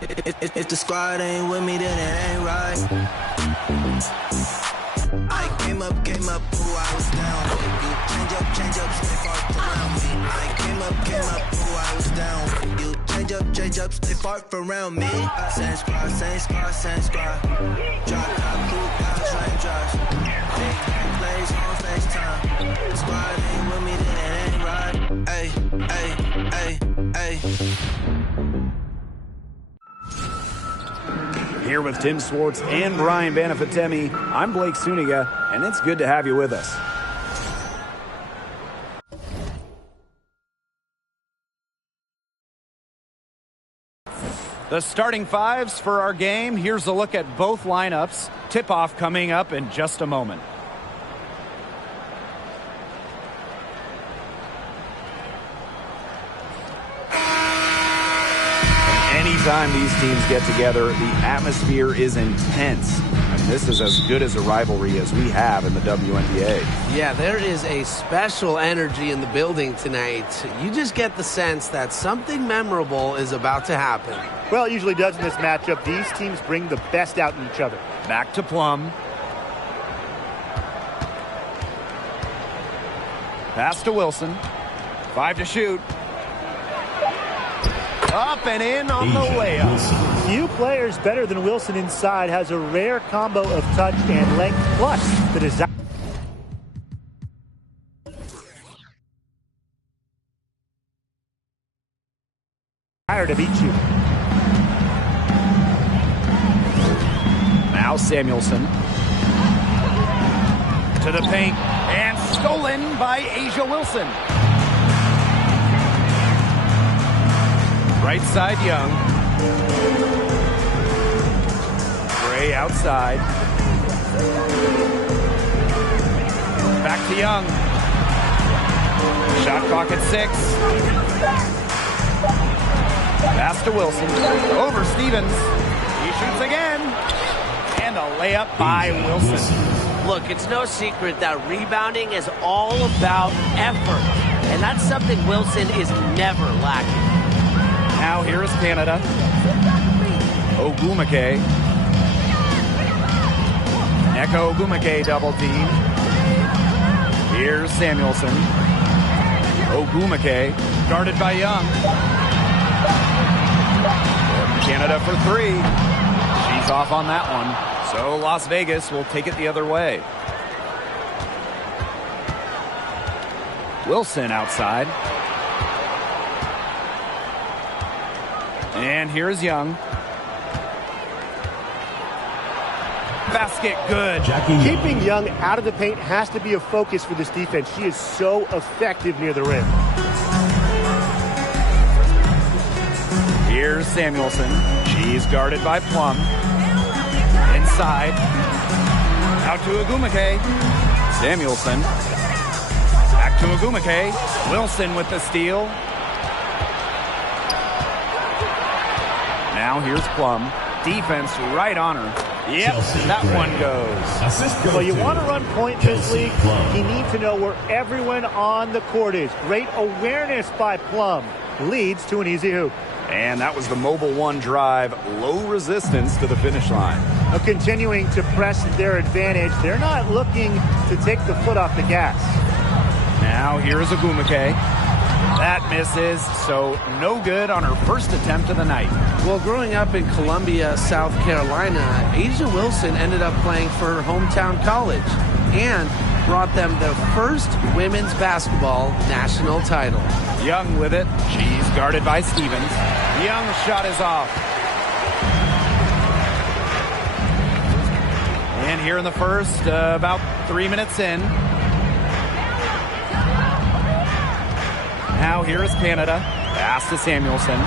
If the squad ain't with me, then it ain't right. I came up, ooh, I was down. You change up, stay far around me. I came up, ooh, I was down. You change up, stay far around me. Same squad. Drop top, blue house, raindrops. Big plays on FaceTime. Squad ain't with me, then it ain't right. Ay. Here with Tim Swartz and Brian Banafitemi, I'm Blake Suniga, and it's good to have you with us. The starting fives for our game. Here's a look at both lineups. Tip-off coming up in just a moment. Anytime these teams get together, the atmosphere is intense. And this is as good as a rivalry as we have in the WNBA. Yeah, there is a special energy in the building tonight. You just get the sense that something memorable is about to happen. Well, it usually does in this matchup. These teams bring the best out in each other. Back to Plum. Pass to Wilson. 5 to shoot. Up and in on the layup. Few players better than Wilson inside. Has a rare combo of touch and length, plus the desire to beat you. Now Samuelson. To the paint. And stolen by A'ja Wilson. Right side, Young. Gray outside. Back to Young. Shot clock at 6. Pass to Wilson. Over Stevens. He shoots again. And a layup by Wilson. Look, it's no secret that rebounding is all about effort. And that's something Wilson is never lacking. Now here is Canada. Ogwumike. Nneka Ogwumike double team. Here's Samuelson. Ogwumike guarded by Young. Canada for 3. She's off on that one. So Las Vegas will take it the other way. Wilson outside. And here's Young. Basket good. Keeping Young out of the paint has to be a focus for this defense. She is so effective near the rim. Here's Samuelson. She's guarded by Plum. Inside. Out to Ogwumike. Samuelson. Back to Ogwumike. Wilson with the steal. Now here's Plum. Defense right on her. Yep, that one goes. Well, you want to run point in this league, you need to know where everyone on the court is. Great awareness by Plum. Leads to an easy hoop. And that was the Mobile One drive. Low resistance to the finish line. Continuing to press their advantage. They're not looking to take the foot off the gas. Now here's Ogwumike. That misses, so no good on her first attempt of the night. Well, growing up in Columbia, South Carolina, A'ja Wilson ended up playing for her hometown college and brought them their first women's basketball national title. Young with it. She's guarded by Stevens. Young's shot is off. And here in the first, about 3 minutes in. Now here is Canada. Pass to Samuelson.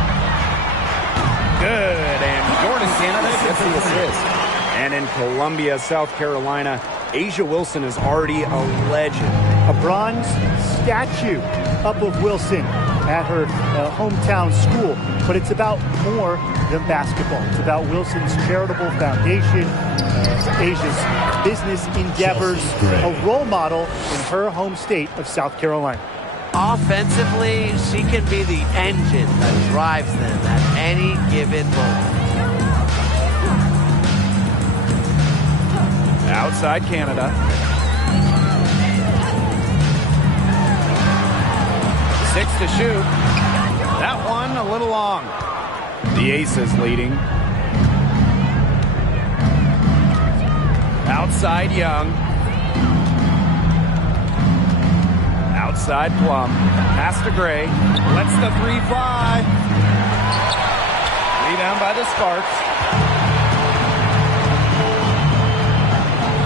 Good, and Jordan Canada gets the assist. And in Columbia, South Carolina, A'ja Wilson is already a legend. A bronze statue up of Wilson at her hometown school. But it's about more than basketball. It's about Wilson's charitable foundation, A'ja's business endeavors, a role model in her home state of South Carolina. Offensively, she can be the engine that drives them at any given moment. Outside Canada. 6 to shoot. That one a little long. The Aces leading. Outside Young. Outside Plum. Pass to Gray. Lets the three fly. Rebound by the Sparks.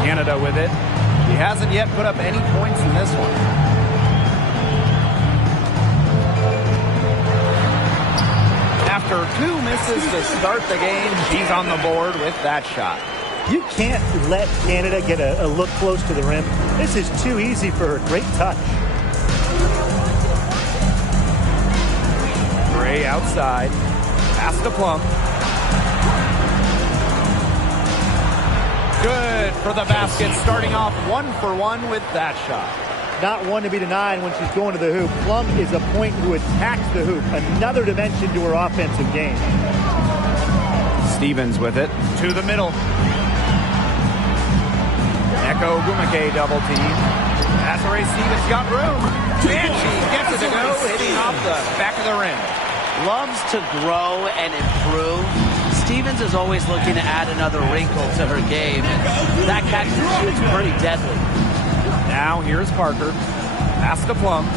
Canada with it. He hasn't yet put up any points in this one. After 2 misses to start the game, she's on the board with that shot. You can't let Canada get a look close to the rim. This is too easy for her. Great touch. Gray outside. Pass to Plum. Good for the basket, starting off 1 for 1 with that shot. Not one to be denied when she's going to the hoop. Plum is a point who attacks the hoop. Another dimension to her offensive game. Stevens with it to the middle. Echo Gumake double team. Azare Stevens got room. And she gets it to go, hitting off the back of the rim. Loves to grow and improve. Stevens is always looking to add another wrinkle to her game. And that catch and shoot's pretty deadly. Now here's Parker. Pass to Plum.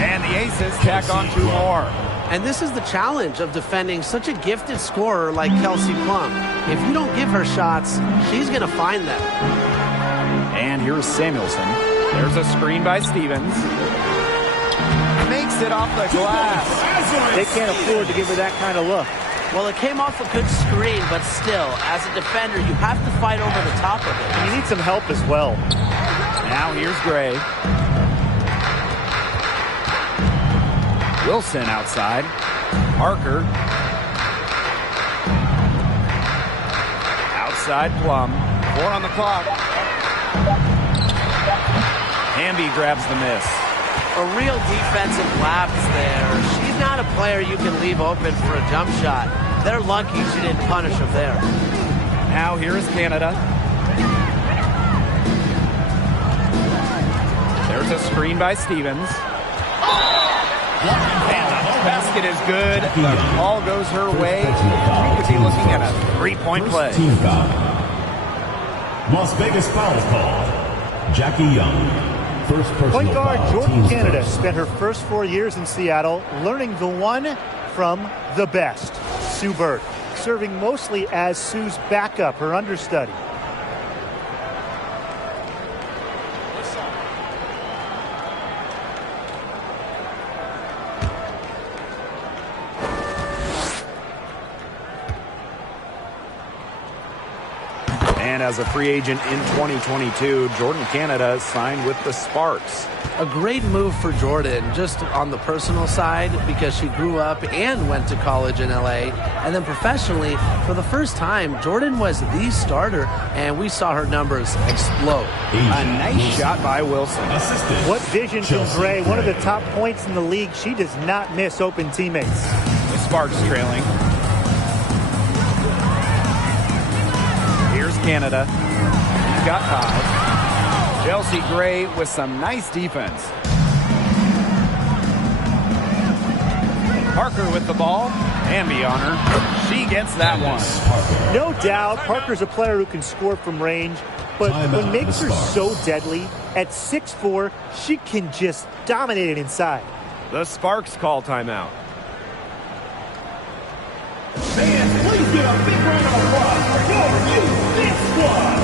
And the Aces tack on 2 more. And this is the challenge of defending such a gifted scorer like Kelsey Plum. If you don't give her shots, she's going to find them. And here's Samuelson. There's a screen by Stevens. Makes it off the glass. They can't afford to give her that kind of look. Well, it came off a good screen, but still, as a defender, you have to fight over the top of it. And you need some help as well. Now here's Gray. Wilson outside. Parker. Outside Plum. 4 on the clock. Hamby grabs the miss. A real defensive lapse there. She's not a player you can leave open for a jump shot. They're lucky she didn't punish him there. Now here is Canada. There's a screen by Stevens. And the basket is good. The ball goes her way. We could be looking at a 3-point play. Team foul. Las Vegas foul call. Jackie Young. First personal Point guard foul. Jordan Team's Canada first. spent her first 4 years in Seattle learning the one from the best, Sue Bird, serving mostly as Sue's backup, her understudy. And as a free agent in 2022, Jordan Canada signed with the Sparks. A great move for Jordan, just on the personal side, because she grew up and went to college in LA. And then professionally, for the first time, Jordan was the starter, and we saw her numbers explode. A nice shot by Wilson. Assistant. What vision from Chelsea Gray, one of the Gray. top points in the league. She does not miss open teammates. The Sparks trailing. Here's Canada. He's got ties. Chelsea Gray with some nice defense. Parker with the ball. Hamby on her. She gets that one. No doubt, Parker's a player who can score from range, but what makes her so deadly, at 6'4", she can just dominate it inside. The Sparks call timeout. Fans, please give a big round of applause for your youth squad.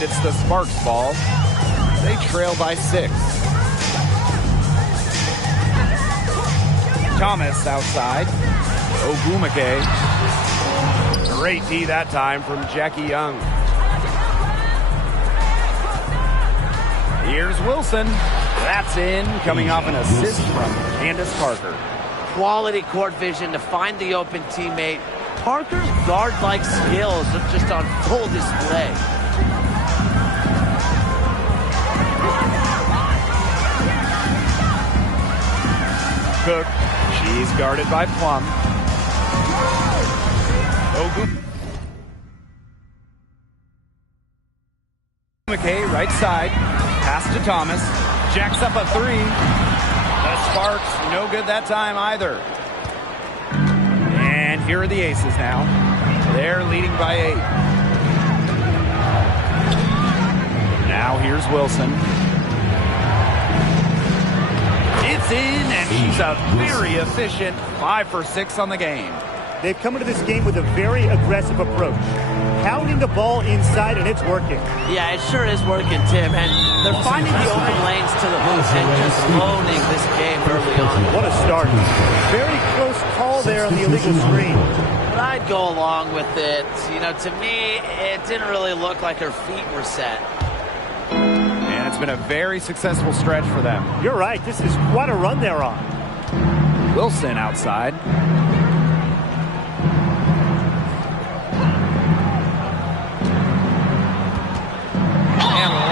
And it's the Sparks ball. They trail by 6. Thomas outside. Ogwumike. Great D that time from Jackie Young. Here's Wilson. That's in, coming off an assist from Candace Parker. Quality court vision to find the open teammate. Parker's guard-like skills are just on full display. Cook. She's guarded by Plum. McKay, right side. Pass to Thomas. Jacks up a 3. The Sparks, no good that time either. And here are the Aces now. They're leading by 8. Now here's Wilson. It's in, and she's a very efficient 5 for 6 on the game. They've come into this game with a very aggressive approach. Pounding the ball inside, and it's working. Yeah, it sure is working, Tim. And they're finding the open lanes to the hoop and just owning this game early on. What a start. Very close call there on the illegal screen. But I'd go along with it. You know, to me, it didn't really look like her feet were set. And it's been a very successful stretch for them. You're right. This is quite a run they're on. Wilson outside.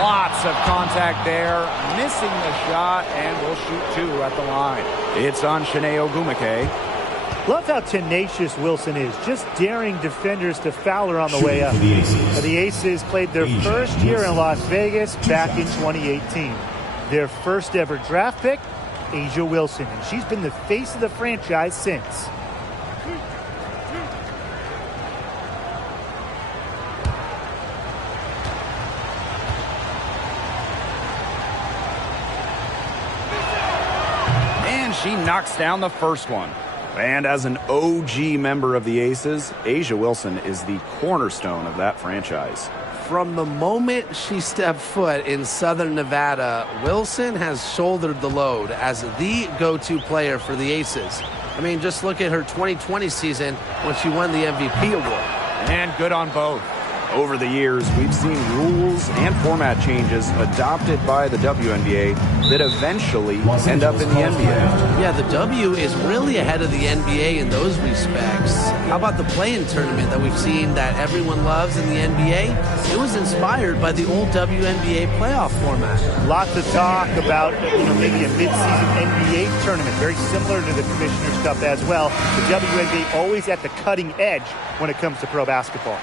Lots of contact there, missing the shot, and will shoot 2 at the line. It's on Shanae Ogwumike. Love how tenacious Wilson is, just daring defenders to foul her on the way up. The Aces played their first year in Las Vegas back in 2018. Their first ever draft pick, A'ja Wilson, and she's been the face of the franchise since. She knocks down the first one. And as an OG member of the Aces, A'ja Wilson is the cornerstone of that franchise. From the moment she stepped foot in Southern Nevada, Wilson has shouldered the load as the go-to player for the Aces. I mean, just look at her 2020 season when she won the MVP award. And good on both. Over the years, we've seen rules and format changes adopted by the WNBA that eventually end up in the NBA. Yeah, the W is really ahead of the NBA in those respects. How about the play-in tournament that we've seen that everyone loves in the NBA? It was inspired by the old WNBA playoff format. Lots of talk about, maybe a mid-season NBA tournament, very similar to the Commissioner's Cup as well. The WNBA always at the cutting edge when it comes to pro basketball.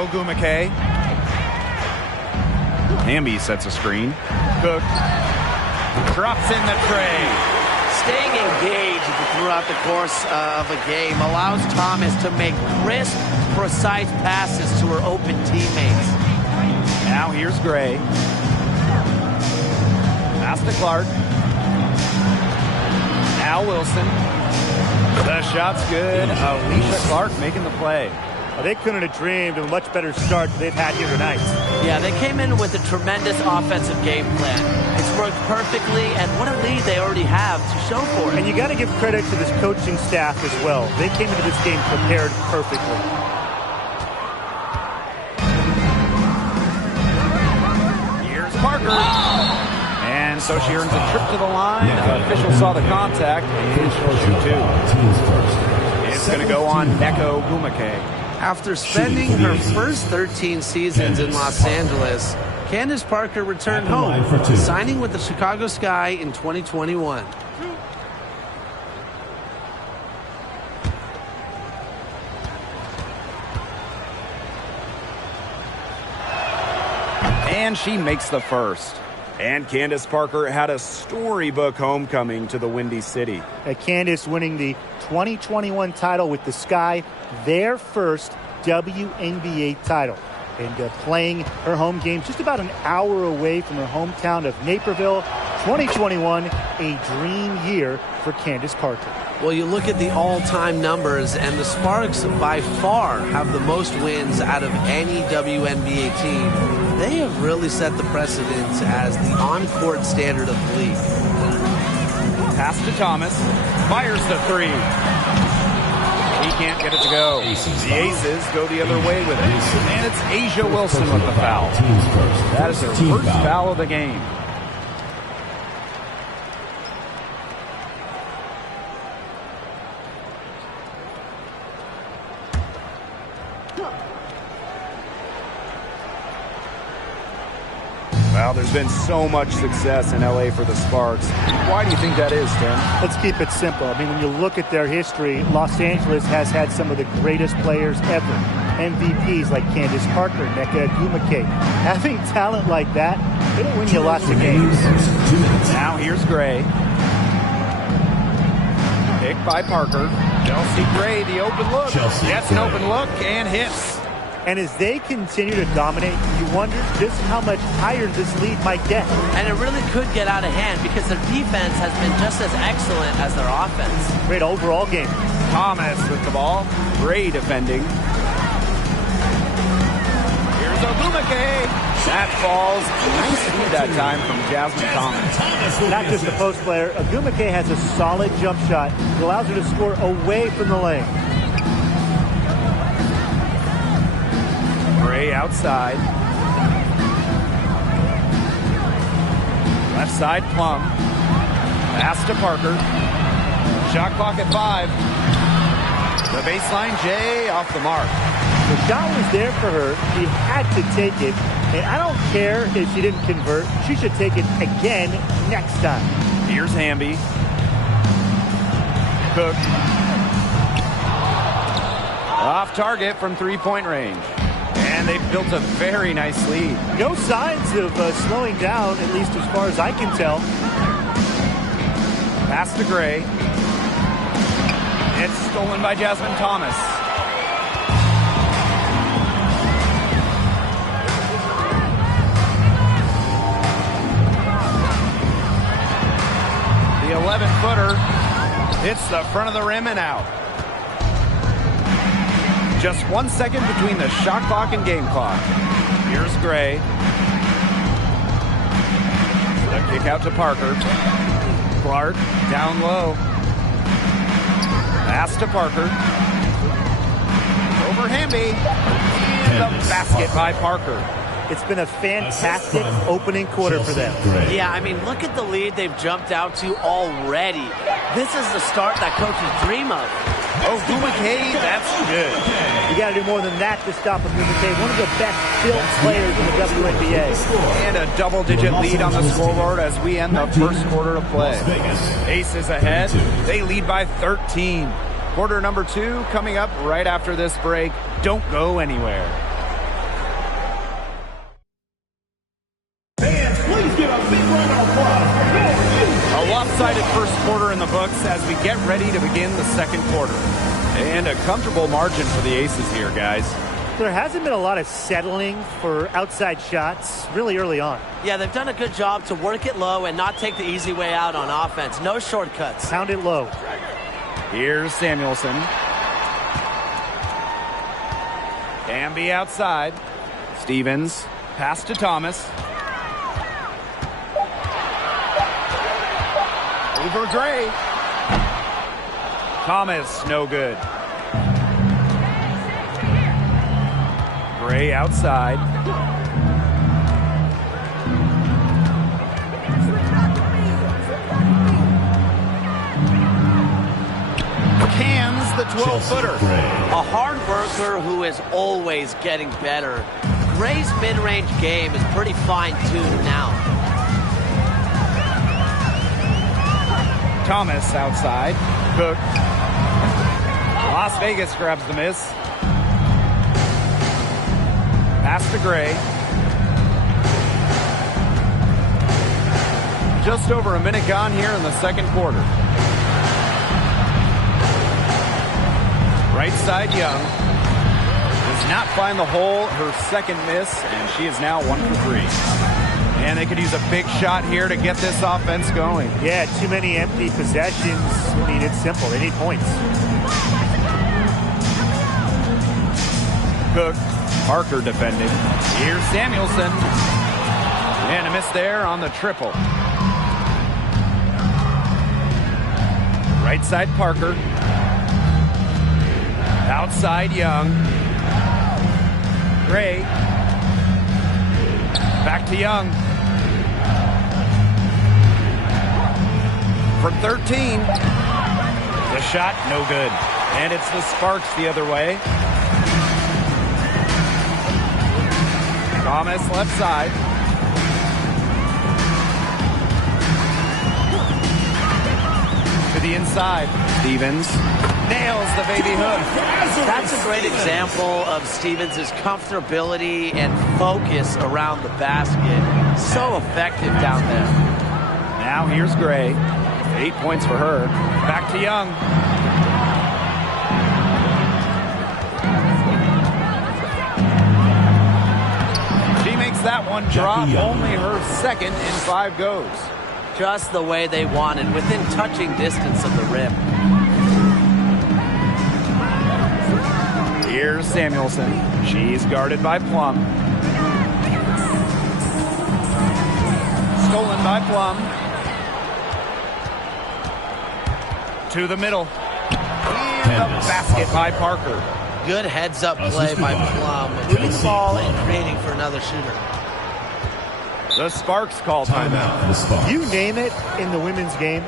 Ogwumike. Hamby sets a screen. Cook drops in the tray. Staying engaged throughout the course of a game allows Thomas to make crisp, precise passes to her open teammates. Now here's Gray. Pass to Clark. Now Wilson. The shot's good. Alicia Clark making the play. They couldn't have dreamed of a much better start than they've had here tonight. Yeah, they came in with a tremendous offensive game plan. It's worked perfectly, and what a lead they already have to show for it. And you got to give credit to this coaching staff as well. They came into this game prepared perfectly. Here's Parker. And so she earns a trip to the line. The official saw the contact. And she'll shoot 2. It's going to go on Nneka Ogwumike. After spending her first 13 seasons in Los Angeles, Candace Parker returned home, signing with the Chicago Sky in 2021. And she makes the first. And Candace Parker had a storybook homecoming to the Windy City. Candace winning the 2021 title with the Sky, their first WNBA title. and playing her home game just about an hour away from her hometown of Naperville. 2021, a dream year for Candace Parker. Well, you look at the all-time numbers, and the Sparks by far have the most wins out of any WNBA team. They have really set the precedence as the on-court standard of the league. Pass to Thomas. Fires the three. He can't get it to go. The Aces go the other way with it. And it's A'ja Wilson with the foul. That is her first foul of the game. Well, there's been so much success in LA for the Sparks. Why do you think that is, Tim? Let's keep it simple. I mean, when you look at their history, Los Angeles has had some of the greatest players ever. MVPs like Candace Parker, Nneka Ogwumike. Having talent like that, it'll win you lots of games. Now here's Gray. Picked by Parker. Chelsea Gray, the open look. Gets an open look and hits. And as they continue to dominate, you wonder just how much higher this lead might get. And it really could get out of hand because their defense has been just as excellent as their offense. Great overall game. Thomas with the ball. Gray defending. Here's Ogwumike. That falls. Nice feed that time from Jasmine Thomas. Not just a post player, Ogwumike has a solid jump shot that allows her to score away from the lane. Gray outside. Left side, Plum. Pass to Parker. Shot clock at 5. The baseline, Jay off the mark. The shot was there for her. She had to take it. And I don't care if she didn't convert. She should take it again next time. Here's Hamby. Cook. Off target from three-point range. And they've built a very nice lead. No signs of slowing down, at least as far as I can tell. Pass to Gray. It's stolen by Jasmine Thomas. The 11-footer hits the front of the rim and out. Just 1 second between the shot clock and game clock. Here's Gray. The kick out to Parker. Clark down low. Pass to Parker. Over Hamby. And the basket by Parker. It's been a fantastic opening quarter for them. Yeah, I mean, look at the lead they've jumped out to already. This is the start that coaches dream of. Ogwumike, that's good. You got to do more than that to stop Ogwumike, one of the best built players in the WNBA. And a double-digit lead on the scoreboard as we end the first quarter of play. Aces ahead. They lead by 13. Quarter number 2 coming up right after this break. Don't go anywhere. Fans, please give a big round of applause. A lopsided first quarter in the books as we get ready to begin the second quarter. And a comfortable margin for the Aces here, guys. There hasn't been a lot of settling for outside shots really early on. Yeah, they've done a good job to work it low and not take the easy way out on offense. No shortcuts. Pound it low. Here's Samuelson. Hamby outside. Stevens. Pass to Thomas. Over Gray. Thomas, no good. Gray outside. Cans the 12-footer. A hard worker who is always getting better. Gray's mid-range game is pretty fine-tuned now. Thomas outside. Cook. Las Vegas grabs the miss. Pass to Gray. Just over a minute gone here in the second quarter. Right side, Young. does not find the hole, her second miss, and she is now 1 for 3. And they could use a big shot here to get this offense going. Yeah, too many empty possessions. I mean, it's simple. They need points. Cook, Parker defending. Here's Samuelson. And a miss there on the triple. Right side Parker. Outside Young. Gray. Back to Young. From 13. The shot, no good. And it's the Sparks the other way. Thomas left side. To the inside. Stevens nails the baby hook. That's a great example of Stevens' comfortability and focus around the basket. So effective down there. Now here's Gray. 8 points for her. Back to Young. She makes that one drop. Only her second in 5 goes. Just the way they wanted, within touching distance of the rim. Here's Samuelson. She's guarded by Plum. Stolen by Plum. To the middle. And the basket by Parker. Good heads-up play by Plum. Moving the ball and creating for another shooter. The Sparks call timeout. You name it in the women's game,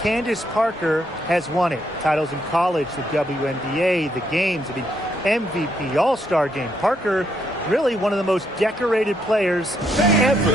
Candace Parker has won it. Titles in college, the WNBA, the games, MVP, All-Star game. Parker, really one of the most decorated players ever.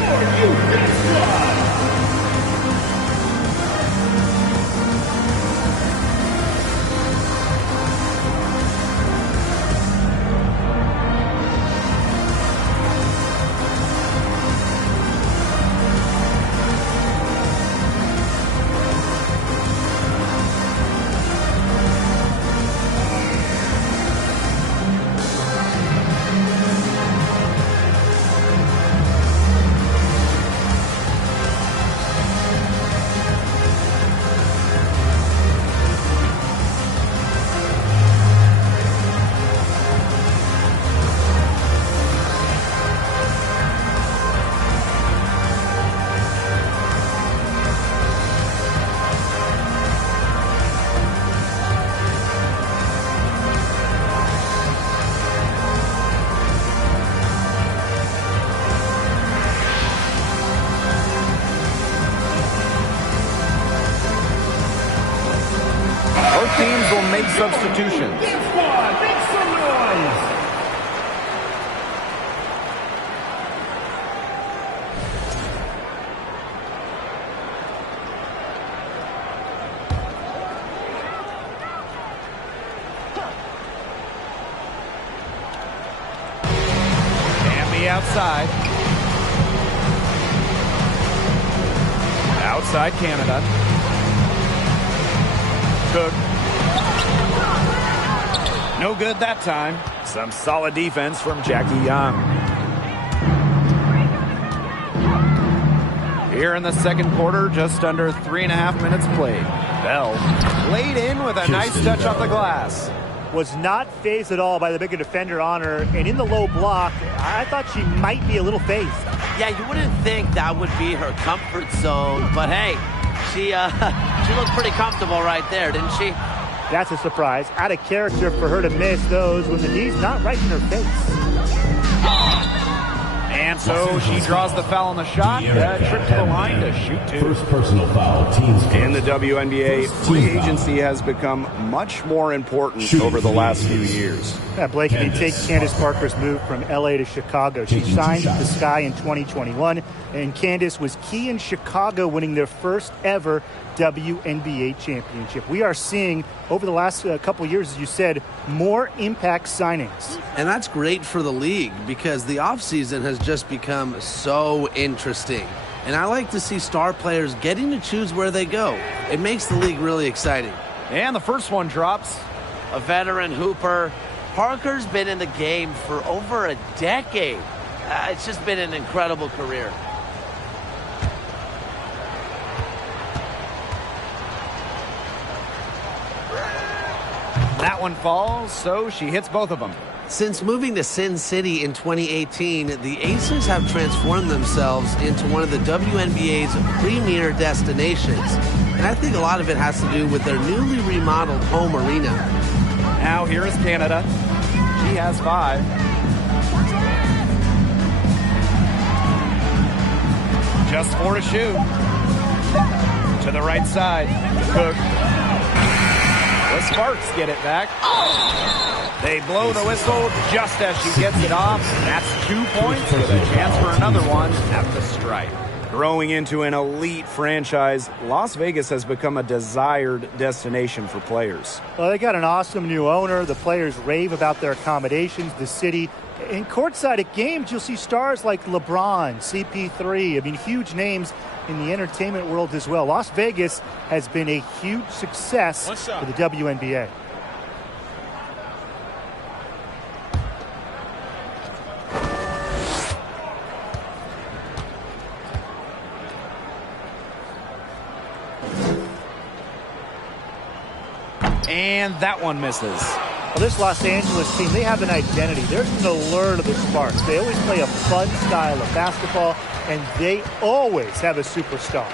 Teams will make substitutions. Camby outside. Outside Canada. Cook. No good that time. Some solid defense from Jackie Young. Here in the second quarter, just under 3.5 minutes played. Bell laid in with a nice touch off the glass. Was not fazed at all by the bigger defender on her. And in the low block, I thought she might be a little fazed. Yeah, you wouldn't think that would be her comfort zone. But hey, she looked pretty comfortable right there, didn't she? That's a surprise. Out of character for her to miss those when the knee's not right in her face. And so she draws the foul on the shot. Trip to the line to shoot 2. First personal foul, teams first. In the WNBA, free agency has become much more important over the last few years. Yeah, Blake, if you take Candace Parker's move from L.A. to Chicago, she signed with the Sky in 2021, and Candace was key in Chicago winning their first ever WNBA championship. We are seeing, over the last couple of years, as you said, more impact signings. And that's great for the league because the offseason has just become so interesting. And I like to see star players getting to choose where they go. It makes the league really exciting. And the first one drops. A veteran hooper Parker's been in the game for over a decade. It's just been an incredible career. That one falls, so she hits both of them. Since moving to Sin City in 2018, the Aces have transformed themselves into one of the WNBA's premier destinations. And I think a lot of it has to do with their newly remodeled home arena. Now here is Canada. She has 5. Just 4 to shoot. To the right side. Cook. The Sparks get it back. They blow the whistle just as she gets it off. That's 2 points with a chance for another one at the stripe. Growing into an elite franchise, Las Vegas has become a desired destination for players. Well, they got an awesome new owner. The players rave about their accommodations, the city. In courtside at games, you'll see stars like LeBron, CP3. I mean, huge names in the entertainment world as well. Las Vegas has been a huge success for the WNBA. And that one misses. Well, this Los Angeles team, they have an identity. There's an allure to the Sparks. They always play a fun style of basketball, and they always have a superstar.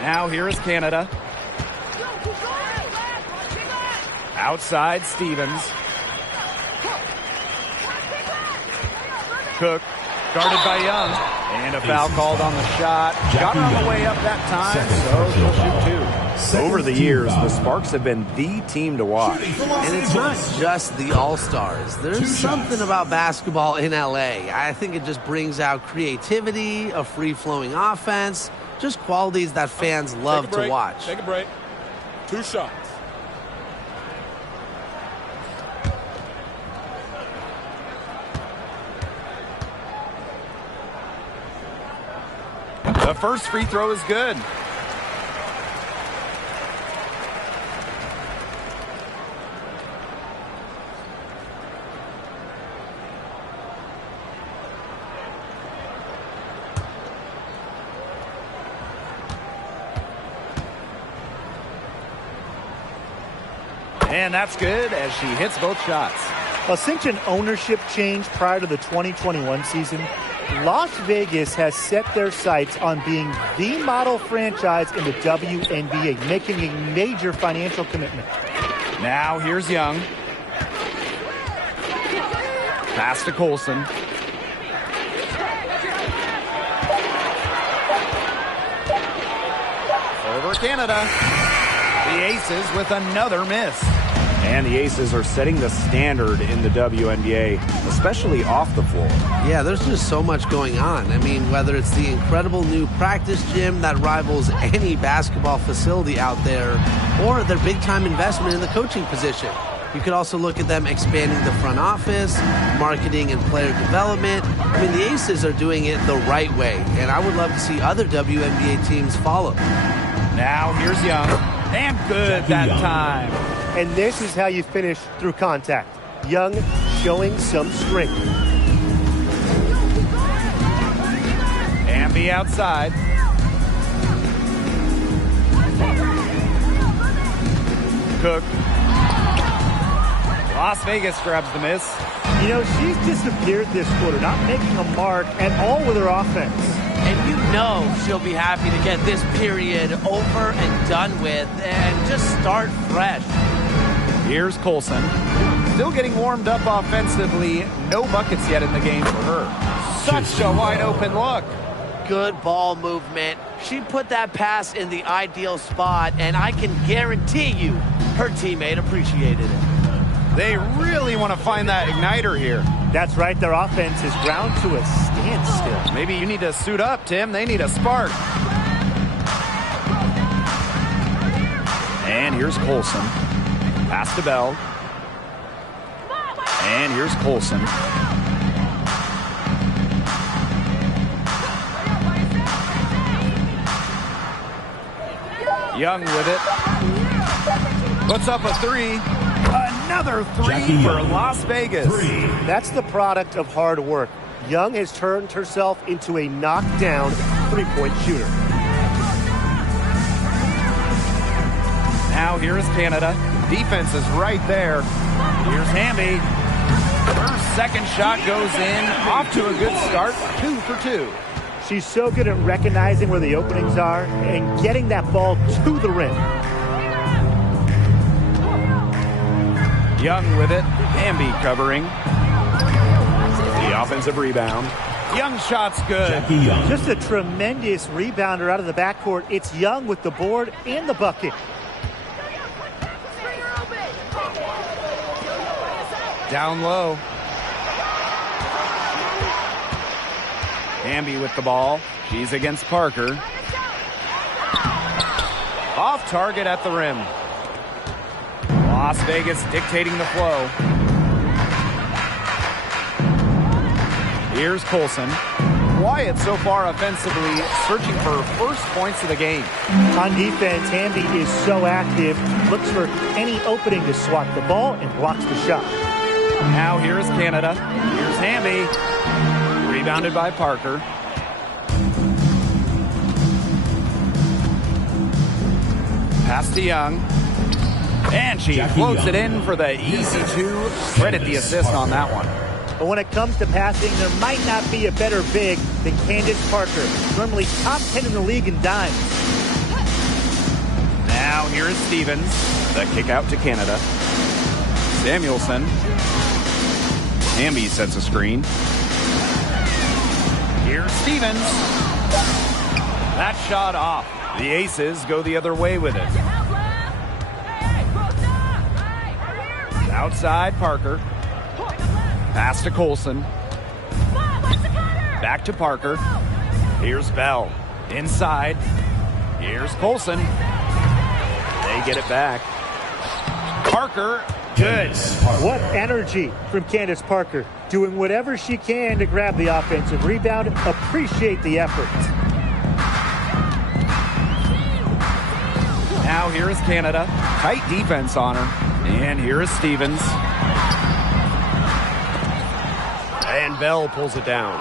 Now here is Canada. Outside Stevens. Cook, guarded by Young. And a foul called on the shot. Got her on the way up that time, so she'll shoot 2. Over the years, the Sparks have been the team to watch. And it's not just the All-Stars. There's something about basketball in LA. I think it just brings out creativity, a free-flowing offense, just qualities that fans love to watch. Take a break. 2 shots. The first free throw is good. And that's good as she hits both shots. Well, since an ownership change prior to the 2021 season, Las Vegas has set their sights on being the model franchise in the WNBA, making a major financial commitment. Now here's Young. Pass to Colson. Over Canada. The Aces with another miss. And the Aces are setting the standard in the WNBA, especially off the floor. Yeah, there's just so much going on. I mean, whether it's the incredible new practice gym that rivals any basketball facility out there, or their big-time investment in the coaching position. You could also look at them expanding the front office, marketing and player development. I mean, the Aces are doing it the right way, and I would love to see other WNBA teams follow. Now here's Young. And good that time. And this is how you finish through contact. Young showing some strength. Amby outside. Cook. Las Vegas grabs the miss. You know, she's disappeared this quarter, not making a mark at all with her offense. And you know she'll be happy to get this period over and done with and just start fresh. Here's Colson. Still getting warmed up offensively. No buckets yet in the game for her. Such a wide open look. Good ball movement. She put that pass in the ideal spot, and I can guarantee you her teammate appreciated it. They really want to find that igniter here. That's right. Their offense is ground to a standstill. Maybe you need to suit up, Tim. They need a spark. And here's Colson. Pass to Bell. And here's Colson. Young with it. Puts up a 3. Another three Jackie for Young. Las Vegas. That's the product of hard work. Young has turned herself into a knockdown three-point shooter. Now here is Canada. Defense is right there. Here's Hamby. Her second shot goes in. Off to a good start. 2 for 2. She's so good at recognizing where the openings are and getting that ball to the rim. Young with it. Hamby covering. The offensive rebound. Young shot's good. Jackie Young. Just a tremendous rebounder out of the backcourt. It's Young with the board and the bucket. Down low. Hamby with the ball. She's against Parker. Off target at the rim. Las Vegas dictating the flow. Here's Colson. Quiet so far offensively, searching for first points of the game. On defense, Hamby is so active, looks for any opening to swat the ball and blocks the shot. Now here's Canada. Here's Hamby. Rebounded by Parker. Pass to Young. And she Jackie floats Young. it in for the easy 2. Credit the assist on that one. But when it comes to passing, there might not be a better big than Candace Parker, normally top 10 in the league in dimes. Now here is Stevens. The kick out to Canada. Samuelson. Hamby sets a screen. Here's Stevens. That shot off. The Aces go the other way with it. Outside Parker. Pass to Colson. Back to Parker. Here's Bell. Inside. Here's Colson. They get it back. Parker. Good. What energy from Candace Parker. Doing whatever she can to grab the offensive rebound. Appreciate the effort. Now here is Canada. Tight defense on her. And here is Stevens. And Bell pulls it down.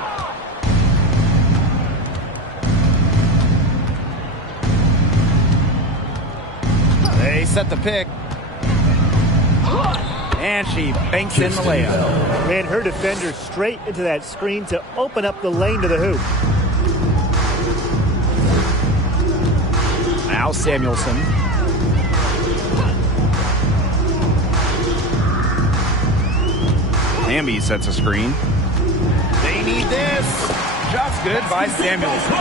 They set the pick. And she banks in the layup. Ran her defender straight into that screen to open up the lane to the hoop. Now Samuelson. Hamby sets a screen. They need this. Shot's good by Samuelson.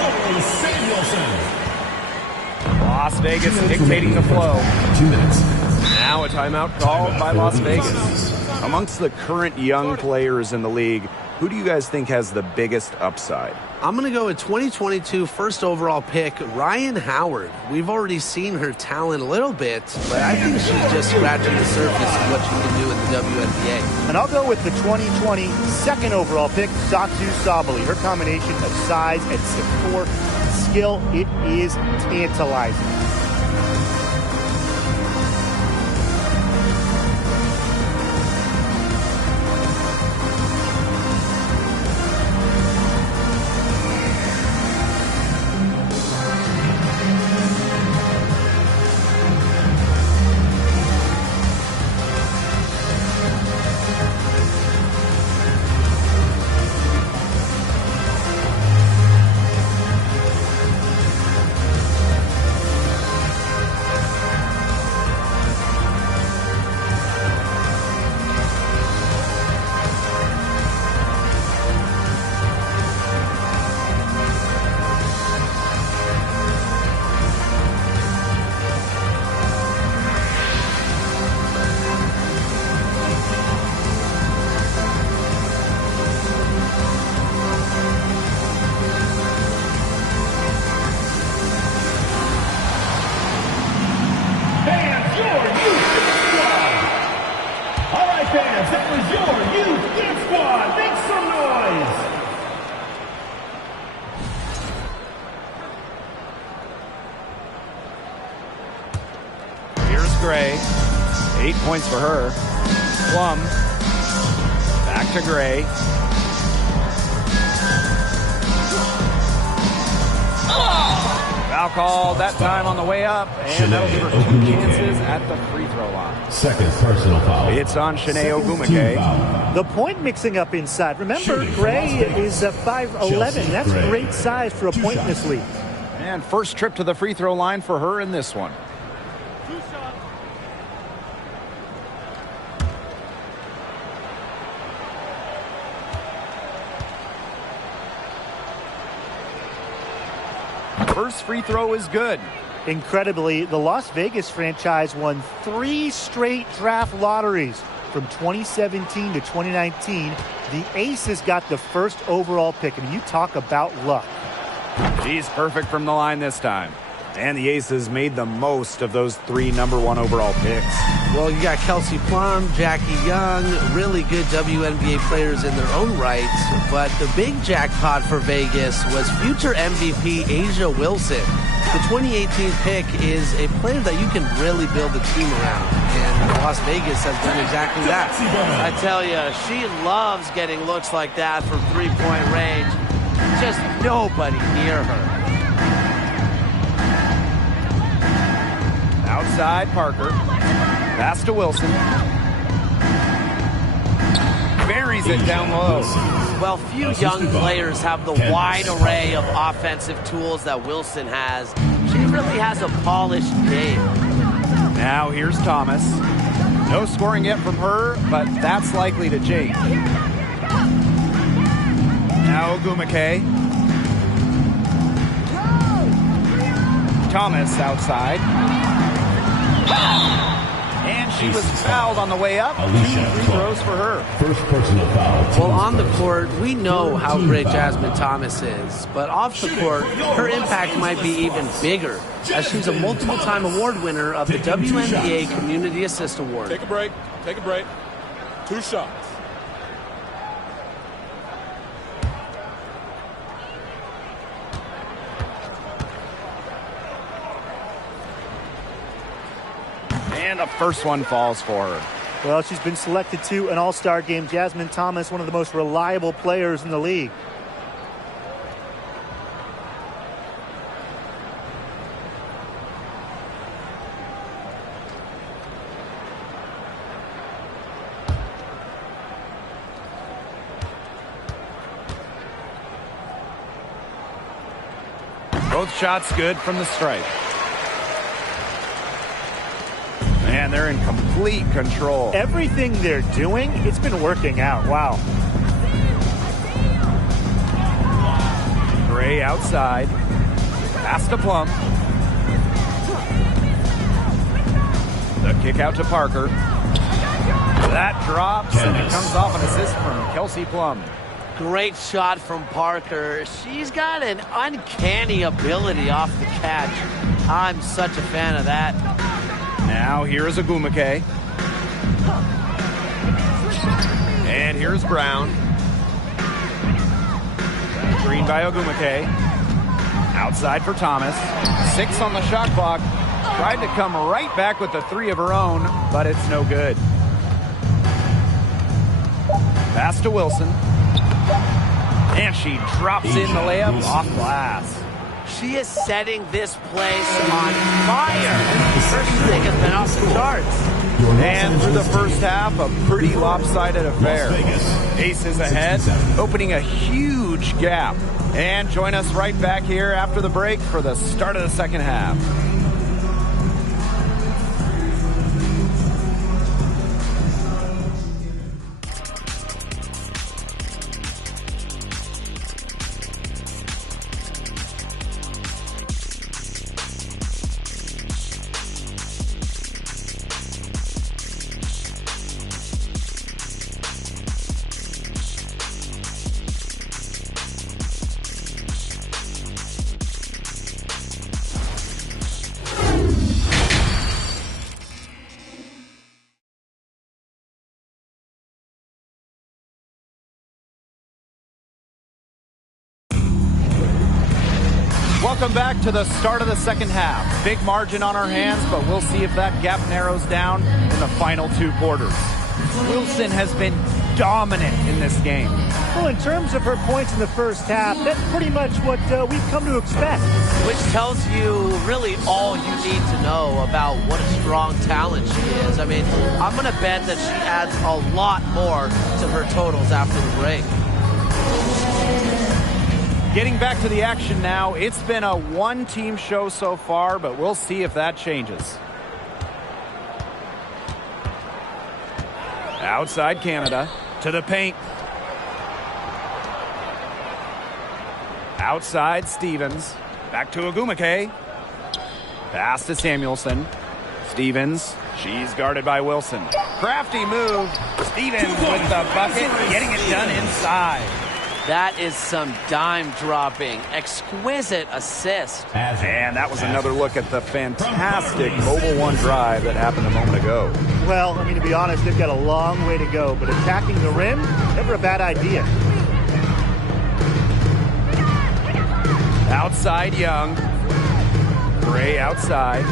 Las Vegas dictating the flow. 2 minutes. Now a timeout called by Las Vegas. Amongst the current young players in the league, who do you guys think has the biggest upside? I'm going to go with 2022 first overall pick, Ryan Howard. We've already seen her talent a little bit, but I think she's just scratching the surface of what she can do in the WNBA. And I'll go with the 2020 second overall pick, Satsu Sabali. Her combination of size at 6'4", skill, it is tantalizing. Gray. 8 points for her. Plum. Back to Gray. Foul call that time on the way up, and that'll give her 2 chances at the free throw line. Second personal foul. It's on Shanae Team Ogwumike. foul. The point mixing up inside. Remember, Shooting from Gray Las Vegas, is 5'11". Chelsea That's Gray. great size for a 2 point in this shots. league. And first trip to the free throw line for her in this one. First free throw is good. Incredibly, the Las Vegas franchise won 3 straight draft lotteries from 2017 to 2019. The Aces got the first overall pick. I mean, you talk about luck. She's perfect from the line this time. And the Aces made the most of those 3 number 1 overall picks. Well, you got Kelsey Plum, Jackie Young, really good WNBA players in their own right. But the big jackpot for Vegas was future MVP Asia Wilson. The 2018 pick is a player that you can really build a team around. And Las Vegas has done exactly that. I tell you, she loves getting looks like that from three-point range. Just nobody near her. Outside Parker. Pass to Wilson. Buries it down low. Well, few young players have the wide array of offensive tools that Wilson has. She really has a polished game. Now here's Thomas. No scoring yet from her, but that's likely to change. Now Ogwumike. Thomas outside. And she was fouled on the way up. 2 free throws for her. First personal foul. Well, on the court, we know how great Jasmine Thomas is, but off the court, her impact might be even bigger, as she's a multiple-time award winner of the WNBA Community Assist Award. Take a break. Take a break. 2 shots. And the first one falls for her. Well, she's been selected to an all-star game. Jasmine Thomas, one of the most reliable players in the league. Both shots good from the stripe. And they're in complete control. Everything they're doing, it's been working out. Wow. Gray outside. Pass to Plum. The kick out to Parker. That drops, and it comes off an assist from Kelsey Plum. Great shot from Parker. She's got an uncanny ability off the catch. I'm such a fan of that. Now here's Ogwumike. And here's Brown. Green by Ogwumike. Outside for Thomas. 6 on the shot clock. Tried to come right back with the 3 of her own, but it's no good. Pass to Wilson. And she drops in the layup off glass. She is setting this place on fire. Her shooting has been off the charts. And through the first half, a pretty lopsided affair. Aces ahead, opening a huge gap. And join us right back here after the break for the start of the second half. Welcome back to the start of the second half. Big margin on our hands, but we'll see if that gap narrows down in the final 2 quarters. Wilson has been dominant in this game. Well, in terms of her points in the first half, that's pretty much what we've come to expect. Which tells you really all you need to know about what a strong talent she is. I mean, I'm going to bet that she adds a lot more to her totals after the break. Getting back to the action now. It's been a one-team show so far, but we'll see if that changes. Outside Canada to the paint. Outside Stevens. Back to Ogumake. Pass to Samuelson. Stevens. She's guarded by Wilson. Crafty move. Stevens with the bucket. Getting it done inside. That is some dime dropping. Exquisite assist. And that was another look at the fantastic Mobile One drive that happened a moment ago. Well, I mean, to be honest, they've got a long way to go, but attacking the rim, never a bad idea. Outside Young. Gray outside.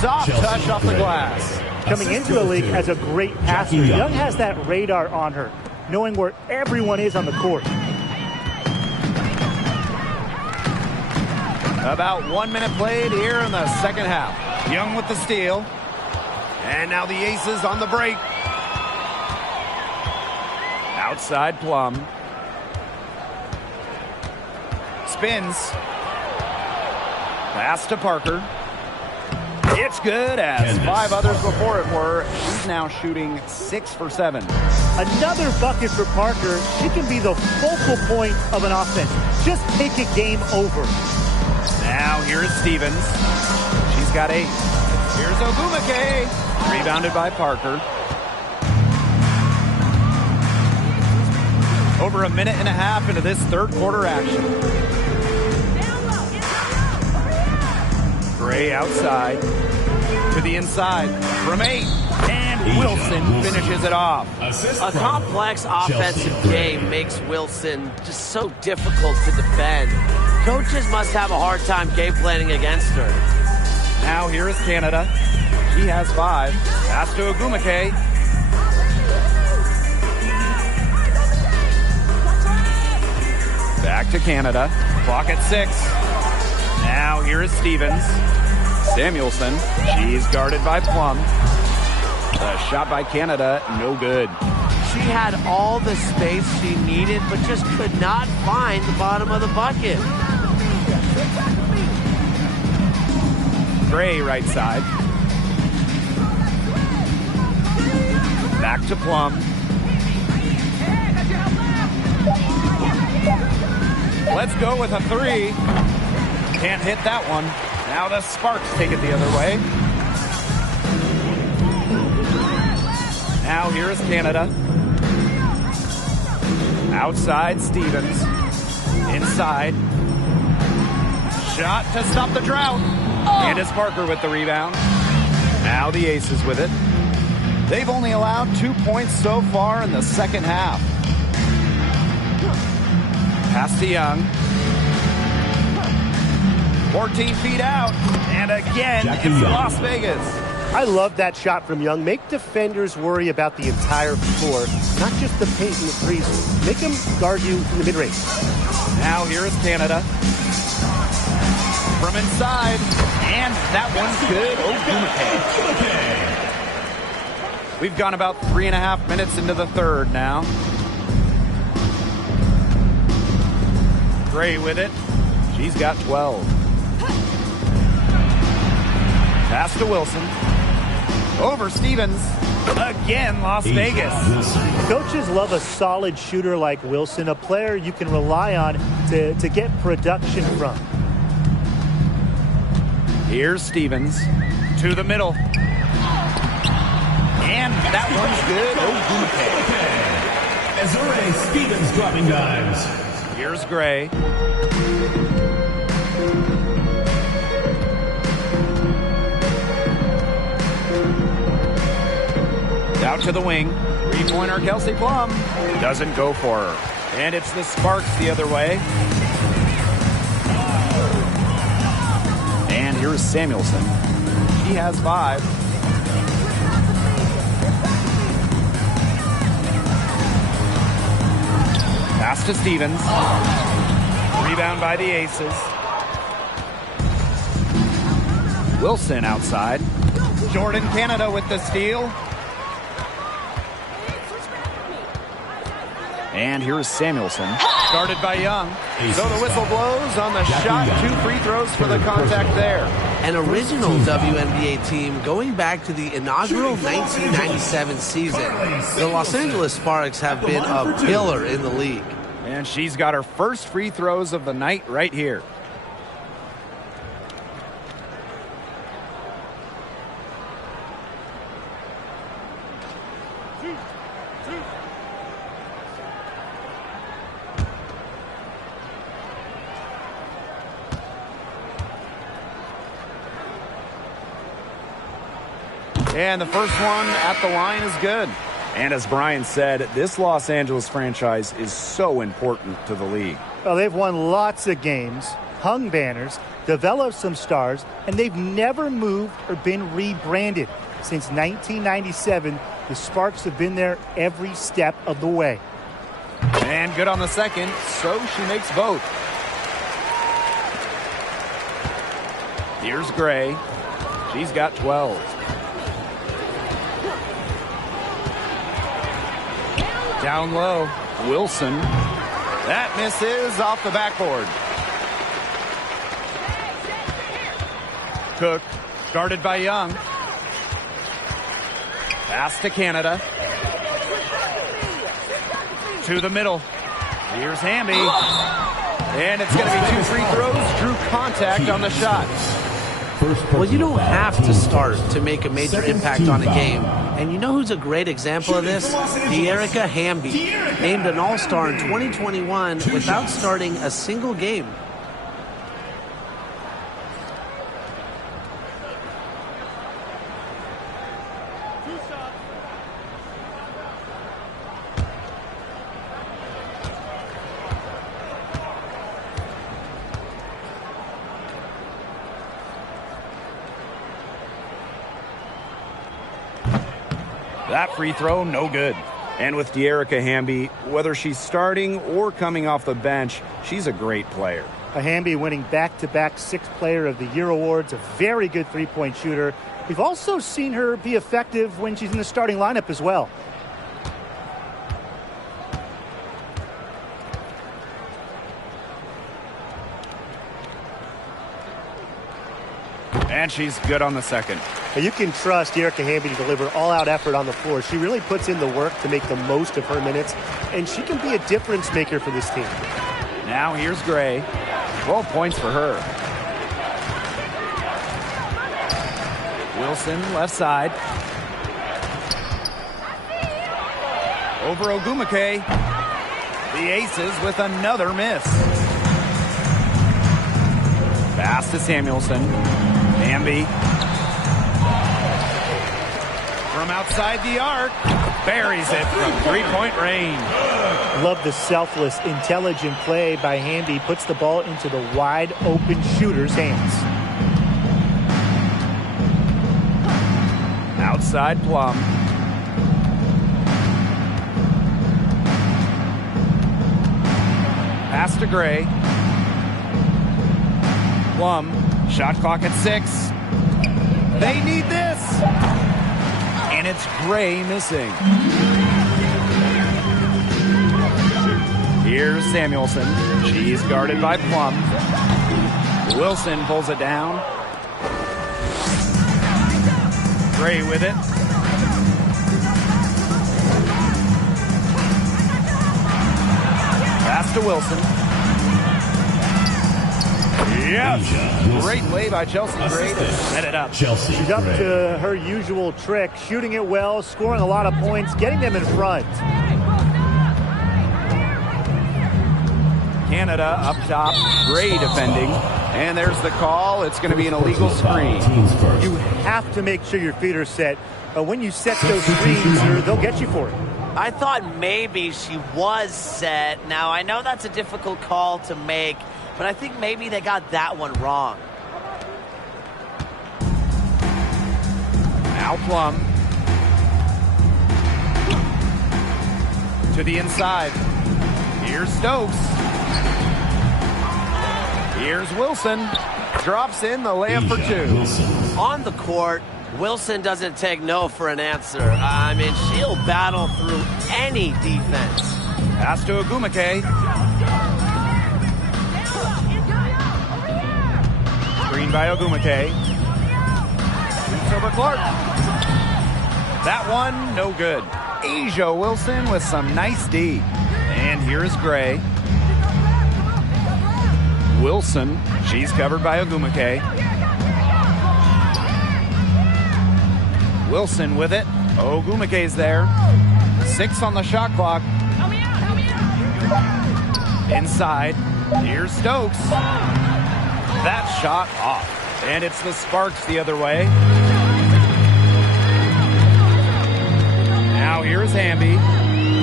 Soft touch off the glass. Coming into the league as a great passer, Young has that radar on her, knowing where everyone is on the court. About 1 minute played here in the second half. Young with the steal. And now the Aces on the break. Outside Plum. Spins. Pass to Parker. It's good, as 5 others before it were. She's now shooting 6 for 7. Another bucket for Parker. She can be the focal point of an offense. Just take a game over. Now here's Stevens. She's got 8. Here's Ogumake. Rebounded by Parker. Over a minute and a half into this third quarter action. Gray outside to the inside from 8, and Wilson finishes it off. A complex offensive game makes Wilson just so difficult to defend. Coaches must have a hard time game planning against her. Now here is Canada. She has 5. Pass to Ogumake. Back to Canada. Clock at 6. Now here is Stevens. Samuelson. She's guarded by Plum. The shot by Canada, no good. She had all the space she needed, but just could not find the bottom of the bucket. Gray right side. Back to Plum. Let's go with a 3. Can't hit that one. Now the Sparks take it the other way. Now here is Canada. Outside Stevens. Inside. Shot to stop the drought. And it's Parker with the rebound. Now the Aces with it. They've only allowed 2 points so far in the second half. Pass to Young. 14 feet out. And again, it's Las Vegas. I love that shot from Young. Make defenders worry about the entire floor, not just the paint and the threes. Make them guard you in the mid-range. Now here is Canada. From inside. And that one's good. Ogumake. We've gone about 3.5 minutes into the third now. Gray with it. She's got 12. Pass to Wilson. Over Stevens. Again, Las Vegas. Coaches love a solid shooter like Wilson, a player you can rely on to get production from. Here's Stevens to the middle. And that one's good. Azure Stevens dropping dimes. Here's Gray. Out to the wing. 3-pointer Kelsey Plum. Doesn't go for her. And it's the Sparks the other way. And here's Samuelson. He has 5. to Stevens. Rebound by the Aces. Wilson outside. Jordan Canada with the steal. And here's Samuelson. Guarded by Young. So the whistle blows on the shot. 2 free throws for the contact there. An original WNBA team going back to the inaugural 1997 season. The Los Angeles Sparks have been a pillar in the league. And she's got her first free throws of the night right here. And the first one at the line is good. And as Brian said, this Los Angeles franchise is so important to the league. Well, they've won lots of games, hung banners, developed some stars, and they've never moved or been rebranded. Since 1997, the Sparks have been there every step of the way. And good on the second, so she makes both. Here's Gray. She's got 12. Down low, Wilson. That misses off the backboard. Cook, guarded by Young. Pass to Canada. To the middle. Here's Hamby. And it's going to be 2 free throws. Drew contact on the shot. Well, you don't have to start to make a major impact on a game. And you know who's a great example of this? Dearica Hamby, named an All-Star in 2021 without starting a single game. That free throw, no good. And with Dearica Hamby, whether she's starting or coming off the bench, she's a great player. Hamby winning back-to-back 6th Player of the Year awards, a very good three-point shooter. We've also seen her be effective when she's in the starting lineup as well. And she's good on the second. You can trust Dearica Hamby to deliver all-out effort on the floor. She really puts in the work to make the most of her minutes, and she can be a difference maker for this team. Now here's Gray. 12 points for her. Wilson, left side. Over Ogumake. The Aces with another miss. Pass to Samuelson. Hamby. From outside the arc. Buries it from three-point range. Love the selfless, intelligent play by Hamby. Puts the ball into the wide-open shooter's hands. Outside Plum. Pass to Gray. Plum. Shot clock at 6. They need this. And it's Gray missing. Here's Samuelson. She's guarded by Plum. Wilson pulls it down. Gray with it. Pass to Wilson. Yes. Great play by Chelsea Gray to set it up. Chelsea. She's up to her usual trick, shooting it well, scoring a lot of points, getting them in front. Canada up top, Gray defending. And there's the call. It's going to be an illegal screen. You have to make sure your feet are set. When you set those screens, they'll get you for it. I thought maybe she was set. Now, I know that's a difficult call to make, but I think maybe they got that one wrong. Now Plum. To the inside. Here's Stokes. Here's Wilson. Drops in the layup for two. On the court, Wilson doesn't take no for an answer. I mean, she'll battle through any defense. Pass to Ogumake. Screen by Ogumake. Shoots over Clark. That one, no good. Asia Wilson with some nice D. And here's Gray. Wilson, she's covered by Ogumake. Wilson with it. Ogumake's there. 6 on the shot clock. Inside. Here's Stokes. That shot off. And it's the Sparks the other way. Now here's Hamby.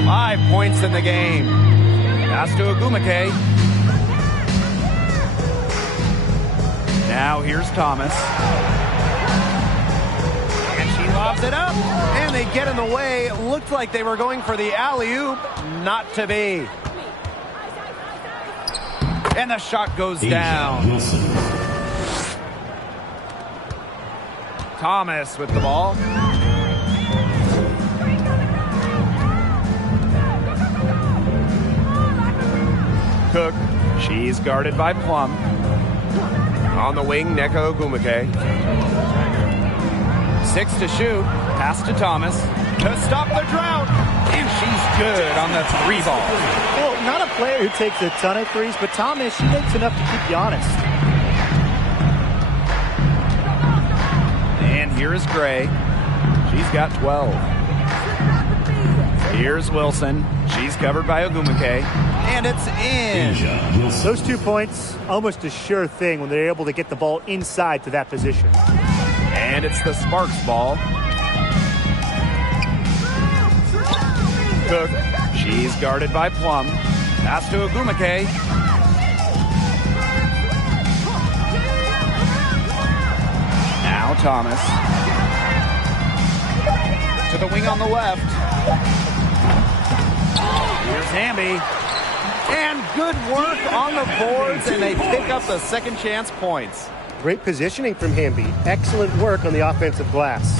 5 points in the game. Pass to Ogumake. Now here's Thomas. And she lobs it up. And they get in the way. It looked like they were going for the alley-oop. Not to be. And the shot goes down. Thomas with the ball. Cook. She's guarded by Plum. On the wing, Nneka Ogumake. 6 to shoot. Pass to Thomas. To stop the drought. And she's good on the 3 ball. Well, not a player who takes a ton of threes, but Thomas, she makes enough to keep you honest. And here's Gray. She's got 12. Here's Wilson. She's covered by Ogumake. And it's in. Those 2 points, almost a sure thing when they're able to get the ball inside to that position. And it's the Sparks ball. Cook. She's guarded by Plum. Pass to Ogumake. Now Thomas. To the wing on the left. Here's Hamby. And good work on the boards, and they pick up the second chance points. Great positioning from Hamby. Excellent work on the offensive glass.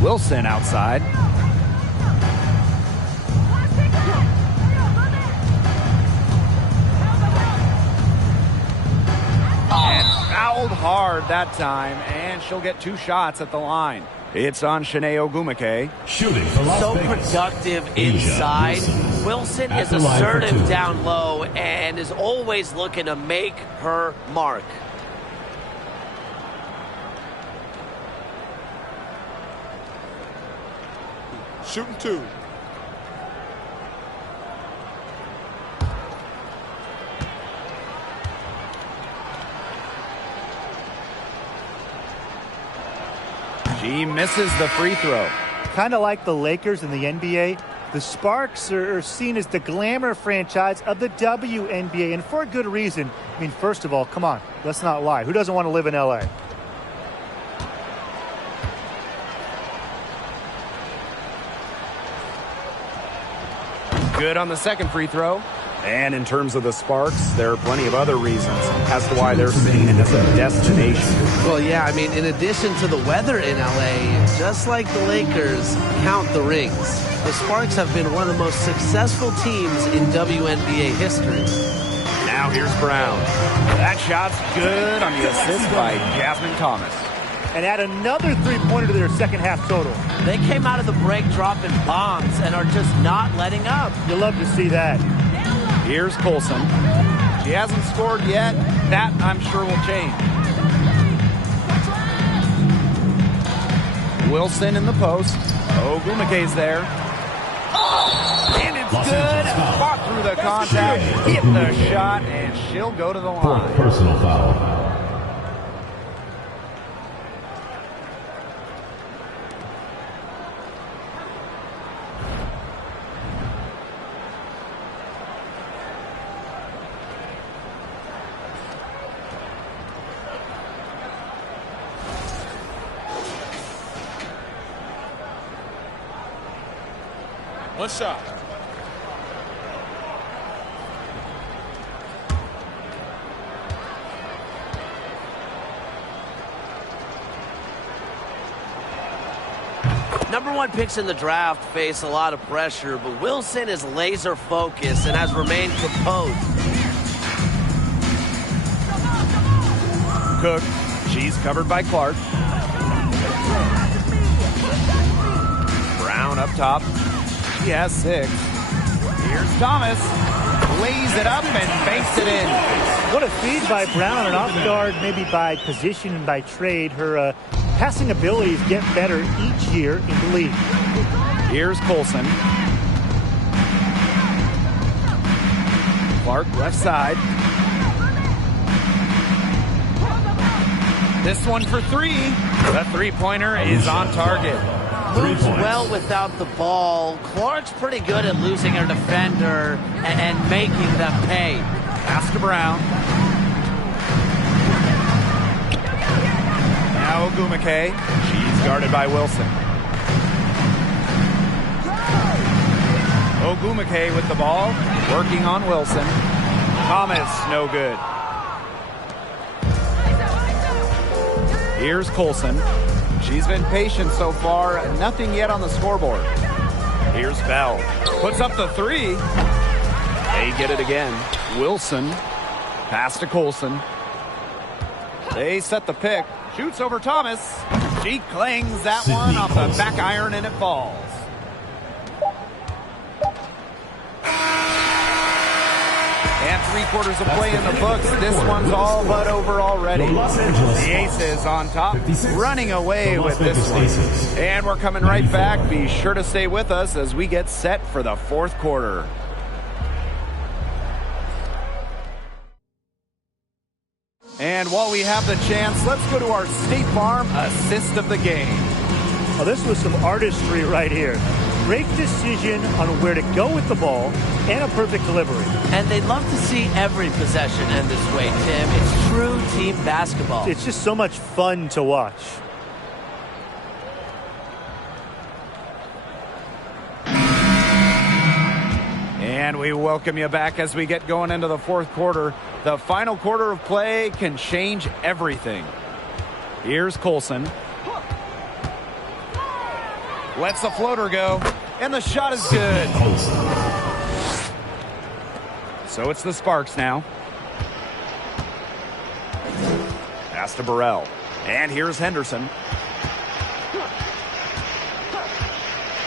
Wilson outside. And fouled hard that time, and she'll get 2 shots at the line. It's on Shanae Ogumake. Shooting for Las So Vegas. productive Asia inside. Wilson. Wilson At is the line for assertive 2. down low and is always looking to make her mark. Shooting 2. She misses the free throw. Kind of like the Lakers in the NBA, the Sparks are seen as the glamour franchise of the WNBA, and for a good reason. I mean, first of all, come on, let's not lie. Who doesn't want to live in LA? Good on the second free throw. And in terms of the Sparks, there are plenty of other reasons as to why they're seen as a destination. Well, yeah, I mean, in addition to the weather in LA, just like the Lakers, count the rings. The Sparks have been one of the most successful teams in WNBA history. Now here's Brown. That shot's good on the assist by Jasmine Thomas. And add another three-pointer to their second half total. They came out of the break dropping bombs and are just not letting up. You'll love to see that. Here's Colson. She hasn't scored yet. That, I'm sure, will change. Wilson in the post. Ogumake's there. And it's good. Fought through the contact. Hit the shot, and she'll go to the line. Personal foul. One shot. number one picks in the draft face a lot of pressure, but Wilson is laser focused and has remained composed. Cook. She's covered by Clark. Brown up top. She has 6. Here's Thomas. Lays it up and banks it in. What a feed by Brown, and off guard, maybe by position and by trade. Her passing abilities get better each year in the league. Here's Colson. Clark left side. This one for 3. The three-pointer is on target. Moves well without the ball. Clark's pretty good at losing her defender and making them pay. Pass to Brown. Now Ogumake. She's guarded by Wilson. Ogumake with the ball. Working on Wilson. Thomas, no good. Here's Colson. She's been patient so far. Nothing yet on the scoreboard. Here's Bell. Puts up the 3. They get it again. Wilson. Pass to Colson. They set the pick. Shoots over Thomas. She clings that one off the back iron and it falls. And 3/4 of play in the books. This one's all but over already. The Aces on top, running away with this one. And we're coming right back. Be sure to stay with us as we get set for the 4th quarter. And while we have the chance, let's go to our State Farm assist of the game. Oh, this was some artistry right here. Great decision on where to go with the ball and a perfect delivery. And they'd love to see every possession end this way, Tim. It's true team basketball. It's just so much fun to watch. And we welcome you back as we get going into the 4th quarter. The final quarter of play can change everything. Here's Colson. Lets the floater go, and the shot is good. So it's the Sparks now. Pass to Burrell. And here's Henderson.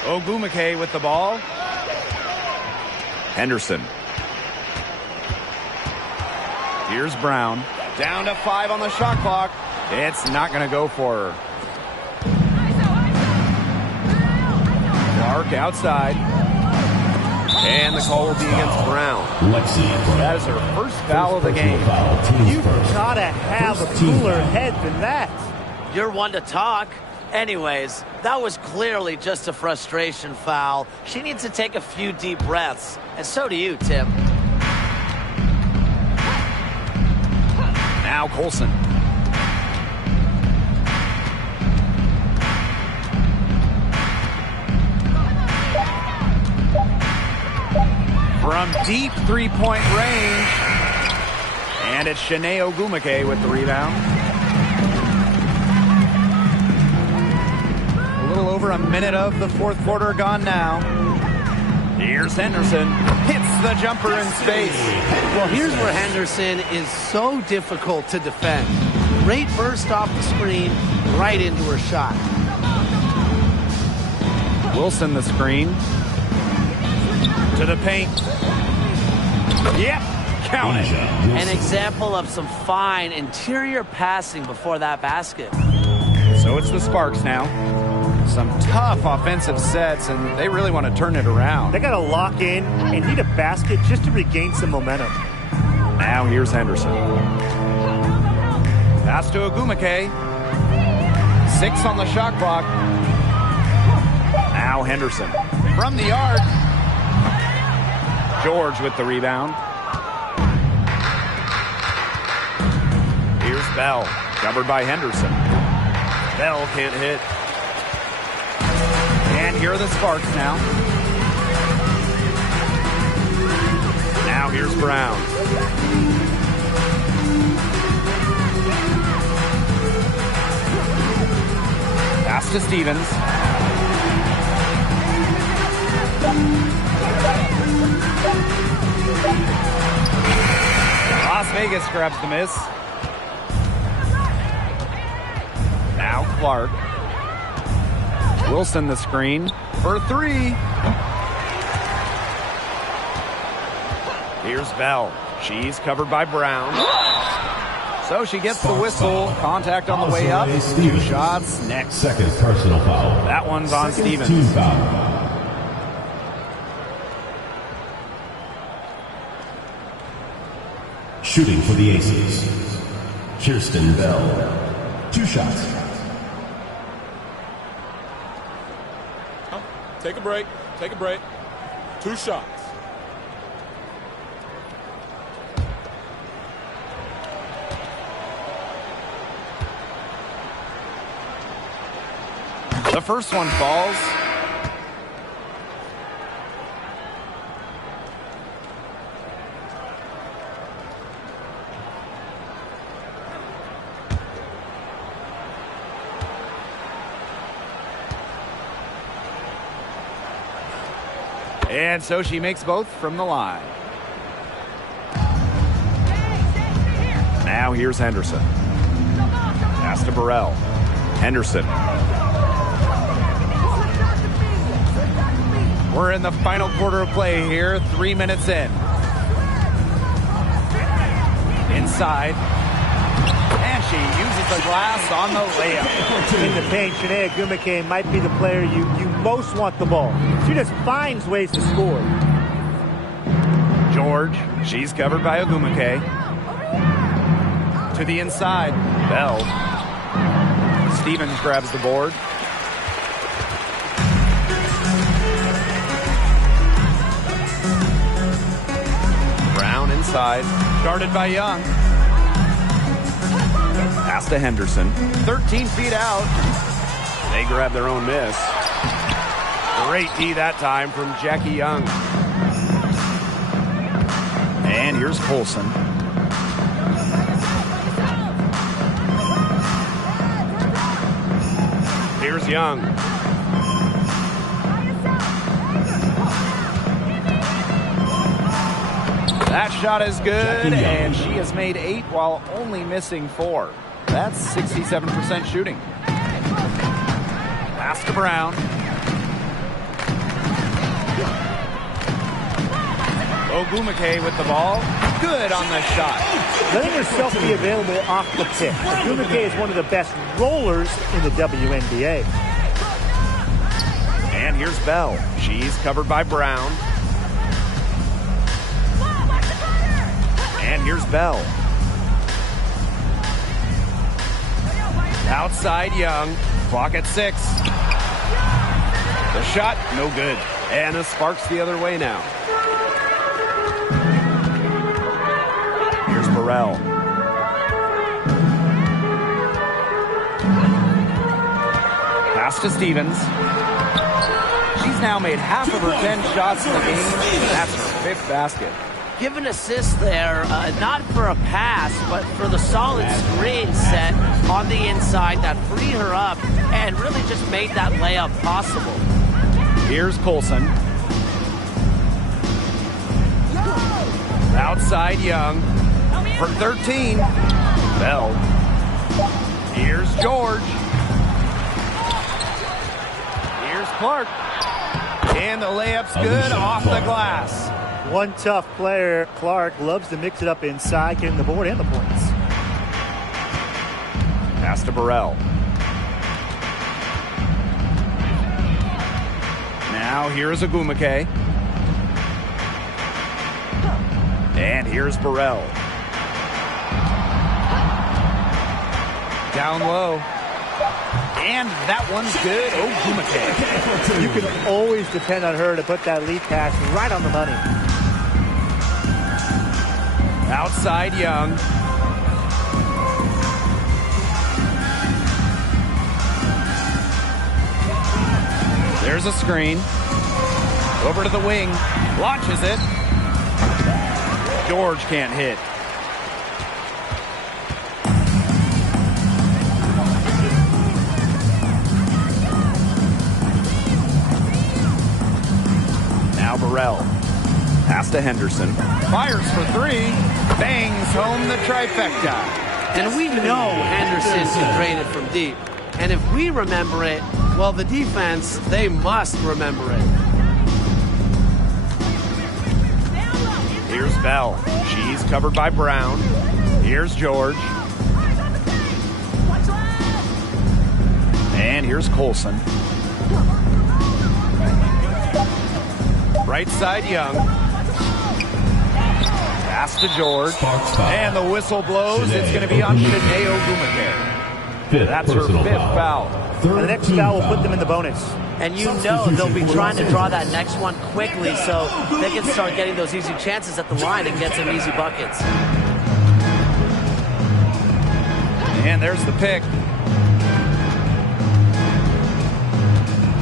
Ogumake with the ball. Henderson. Here's Brown. Down to 5 on the shot clock. It's not going to go for her. Clark outside. And the call will be against Brown. That is her first foul of the game. You've got to have a cooler head than that. You're one to talk. Anyways, that was clearly just a frustration foul. She needs to take a few deep breaths. And so do you, Tim. Now Colson. From deep three-point range. And it's Shanae Ogumake with the rebound. A little over a minute of the 4th quarter gone now. Here's Henderson. Hits the jumper in space. Well, here's where Henderson is so difficult to defend. Great burst off the screen, right into her shot. Wilson the screen. To the paint. Yep, count it. An example of some fine interior passing before that basket. So it's the Sparks now. Some tough offensive sets, and they really want to turn it around. They got to lock in and need a basket just to regain some momentum. Now here's Henderson. Pass to Ogumake. 6 on the shot clock. Now Henderson. From the arc. George with the rebound. Here's Bell. Covered by Henderson. Bell can't hit. And here are the Sparks now. Now here's Brown. Pass to Stevens. Vegas grabs the miss. Now Clark. Wilson the screen for three. Here's Bell. She's covered by Brown. So she gets the whistle. Contact on the way up. 2 shots next. Second personal foul. That one's on Stevens. Team foul. Shooting for the Aces, Kirsten Bell. 2 shots. Take a break. Take a break. 2 shots. The first one falls. And so she makes both from the line. Now here's Henderson. Pass to Burrell. Henderson. We're in the final quarter of play here, 3 minutes in. Inside. And she uses the glass on the layup. In the paint, Chiney Ogwumike might be the player you most want the ball. She just finds ways to score. George, she's covered by Ogwumike. To the inside, Bell. Stevens grabs the board. Brown inside, guarded by Young. Pass to Henderson, 13 feet out. They grab their own miss. Great D that time from Jackie Young. And here's Colson. Here's Young. That shot is good, and she has made 8 while only missing 4. That's 67% shooting. Pass to Brown. Ogwumike with the ball. Good on the shot. Letting herself be available off the pick. Ogwumike is one of the best rollers in the WNBA. And here's Bell. She's covered by Brown. And here's Bell. Outside Young. Clock at 6. The shot, no good. And the sparks the other way now. Here's Burrell. Pass to Stevens. She's now made half of her 10 shots in the game. That's her 5th basket. Give an assist there, not for a pass, but for the solid screen set on the inside that freed her up and really just made that layup possible. Here's Colson. Outside Young. For 13. Bell. Here's George. Here's Clark. And the layup's good off the glass. One tough player, Clark, loves to mix it up inside, getting the board and the points. Pass to Burrell. Now here's Ogwumike. And here's Burrell. Down low. And that one's good. Ogwumike. You can always depend on her to put that lead pass right on the money. Outside Young. There's a screen. Over to the wing. Launches it. George can't hit. Now Burrell. Pass to Henderson. Fires for 3. bangs home the trifecta. And we know Henderson can drain it from deep. And if we remember it, well, the defense, they must remember it. Here's Bell. She's covered by Brown. Here's George. And here's Colson. Right side, Young. Pass to George. And the whistle blows. It's going to be on Chiney Ogwumike. That's her fifth foul. And the next foul will put them in the bonus. And you know they'll be trying to draw that next one quickly so they can start getting those easy chances at the line and get some easy buckets. And there's the pick.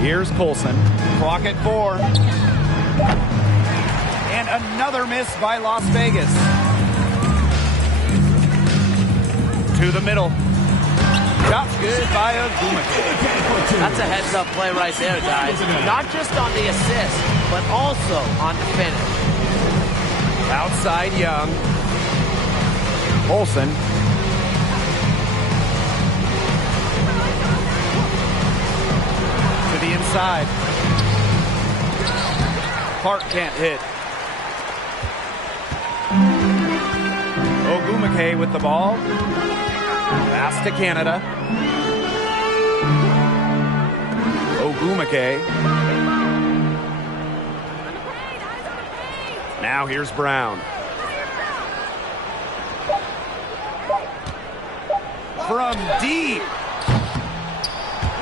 Here's Colson. Clock at 4. And another miss by Las Vegas. To the middle. Shot good by Ogwumike. That's a heads-up play right there, guys. Not just on the assist, but also on the finish. Outside Young. Colson. To the inside. Park can't hit. Ogwumike with the ball. Pass to Canada. Ogwumike. Now here's Brown. From deep.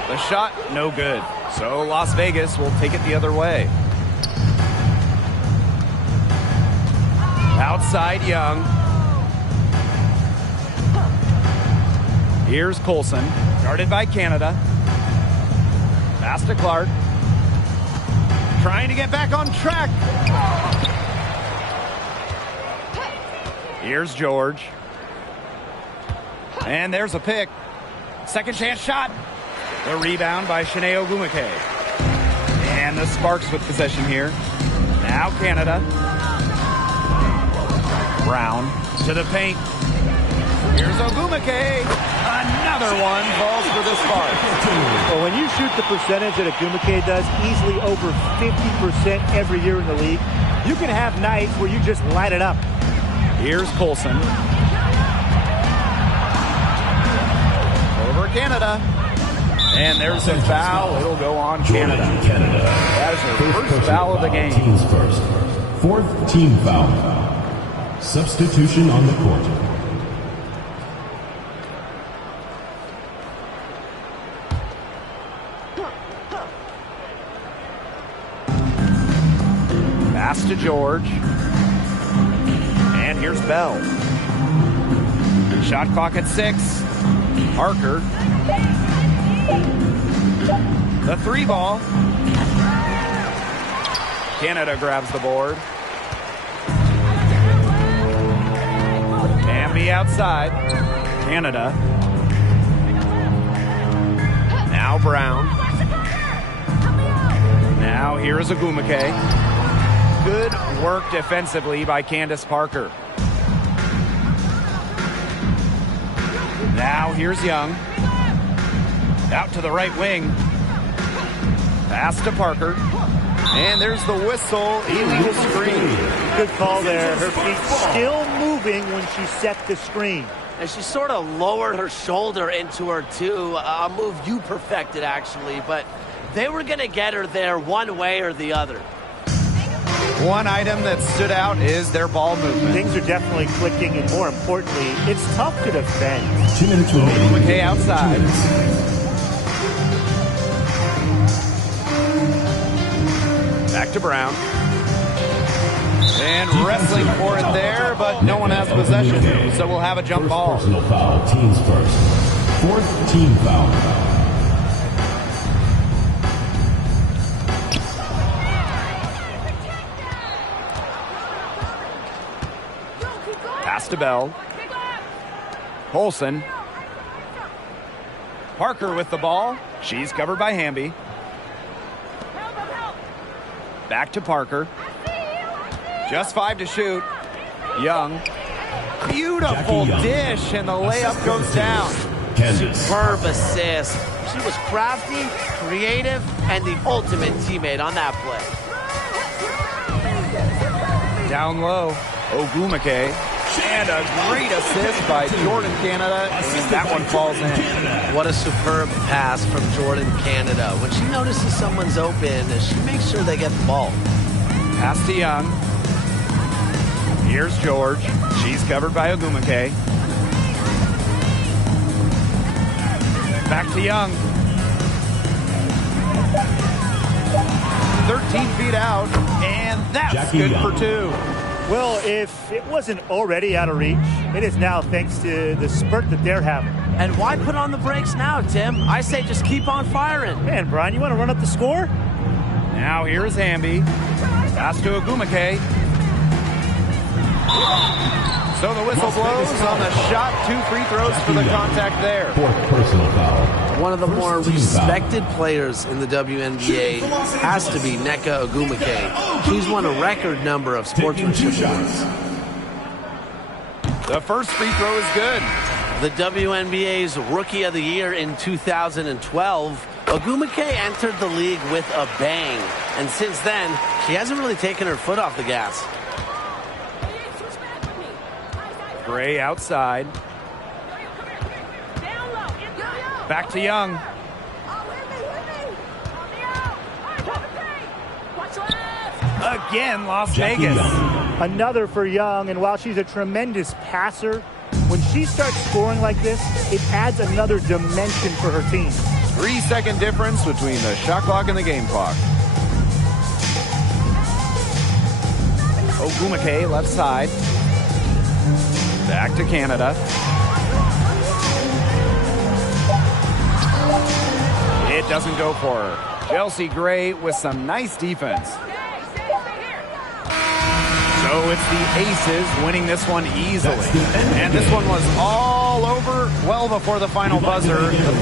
The shot, no good. So Las Vegas will take it the other way. Outside Young. Here's Colson, guarded by Canada. Pass to Clark. Trying to get back on track. Here's George. And there's a pick. Second chance shot. The rebound by Chiney Ogwumike. And the Sparks with possession here. Now Canada. Brown to the paint. Here's Ogwumike. Another one falls for the Sparks. Well, when you shoot the percentage that Ogwumike does, easily over 50% every year in the league, you can have nights where you just light it up. Here's Colson. Over Canada. And there's a foul. It'll go on Canada. That is her first foul of the game. Teams first. Fourth team foul. Substitution on the court. Pass to George. And here's Bell. Shot clock at 6. Parker. The 3 ball. Canada grabs the board. Hamby outside. Canada. Now Brown. Now here's Ogwumike. Good work defensively by Candace Parker. Now here's Young. Out to the right wing. Pass to Parker. And there's the whistle. Illegal screen. Good call there. Her feet still moving when she set the screen. And she sort of lowered her shoulder into her, too. A move you perfected, actually. But they were going to get her there one way or the other. One item that stood out is their ball movement. Things are definitely clicking, and more importantly, it's tough to defend. 2 minutes remaining. McKay outside. Back to Brown. And wrestling for it there, but no one has possession, so we'll have a jump ball. Personal foul, teams first. Fourth team foul. Pass to Bell. Colson. Parker with the ball. She's covered by Hamby. Back to Parker. Just 5 to shoot. Young. Beautiful dish, and the layup goes down. Superb assist. She was crafty, creative, and the ultimate teammate on that play. Down low, Ogwumike. And a great assist by Jordan Canada, and that one falls in. What a superb pass from Jordan Canada. When she notices someone's open, she makes sure they get the ball. Pass to Young. Here's George. She's covered by Ogwumike. Back to Young. 13 feet out, and that's good for 2. Well, if it wasn't already out of reach, it is now thanks to the spurt that they're having. And why put on the brakes now, Tim? I say just keep on firing. Man, Brian, you want to run up the score? Now here's Hamby. Pass to Ogwumike. So the whistle blows on the shot. 2 free throws for the contact there. 4th personal foul. One of the more respected players in the WNBA has to be Nneka Ogwumike. She's won a record number of sportsmanship awards. The first free throw is good. The WNBA's Rookie of the Year in 2012, Ogwumike entered the league with a bang. And since then, she hasn't really taken her foot off the gas. Gray outside. Back to Young. Again, Las Vegas. Another for Young, and while she's a tremendous passer, when she starts scoring like this, it adds another dimension for her team. 3-second difference between the shot clock and the game clock. Ogwumike left side. Back to Canada. It doesn't go for her. Chelsea Gray with some nice defense. So it's the Aces winning this one easily. And this one was all over well before the final buzzer. The